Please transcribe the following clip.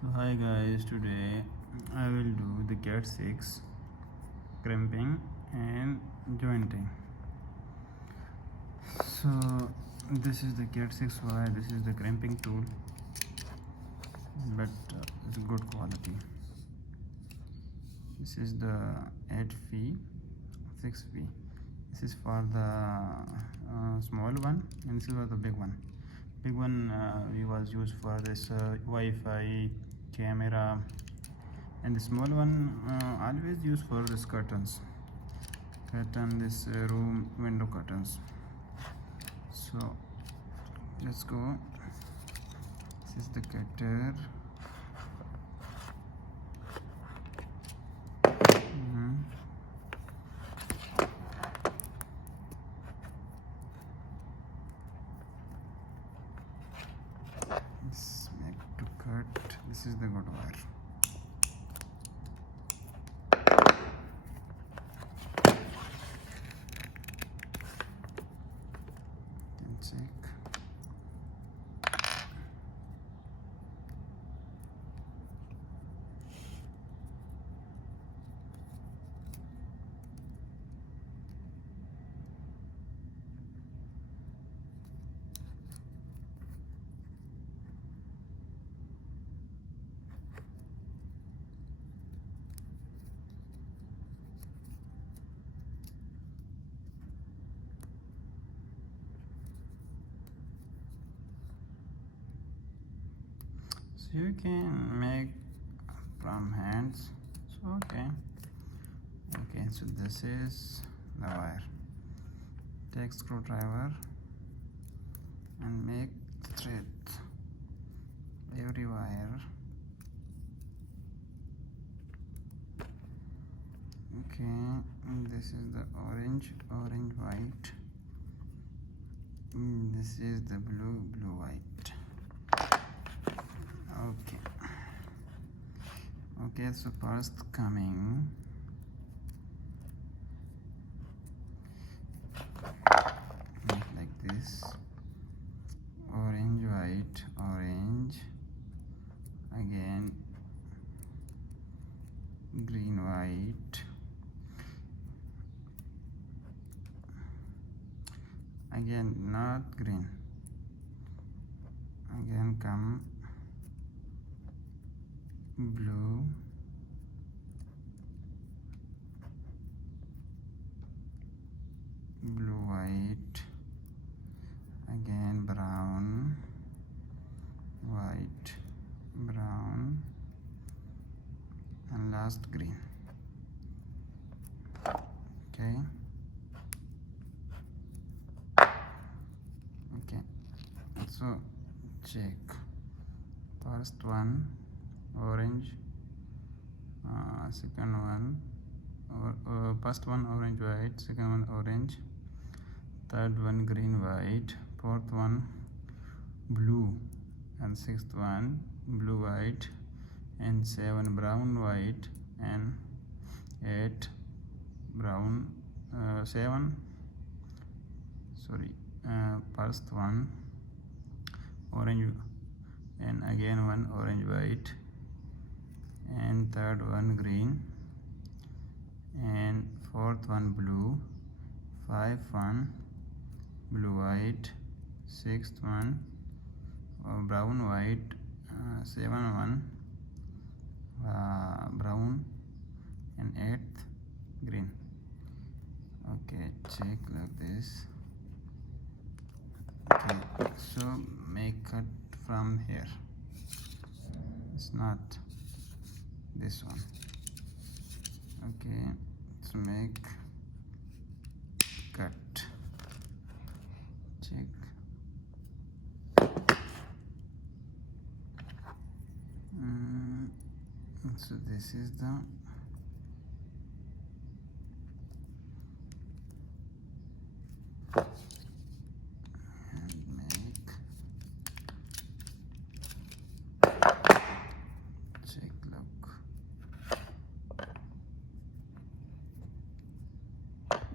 So hi guys, today I will do the Cat6 crimping and jointing. So this is the Cat6 wire, this is the crimping tool, but it's good quality. This is the 8V 6V. This is for the small one, and this is for the big one. Big one we was used for this Wi-Fi camera, and the small one always used for this curtain, this room window curtains. So let's go. This is the cutter. Let's make to cut. This is the good wire. Can check. So you can make from hands. So okay, so this is the wire. Take screwdriver and make the thread every wire. Okay, and this is the orange white, this is the blue white. Okay, so first coming make like this, orange white, orange, again green white, again not green, again come blue, white, again brown, white, brown, and last green. Okay, so check. First one orange, second one first one orange white, second one orange, third one green white, fourth one blue, and sixth one blue white, and 7 brown white, and 8 brown 7 sorry first one orange, and again one orange white, and third one green, and fourth one blue, 5 one blue white, sixth one brown white, 7 one brown, and 8th green. Okay, check like this. Okay, so make cut from here. It's not this one. Okay, so make cut. Check. So this is the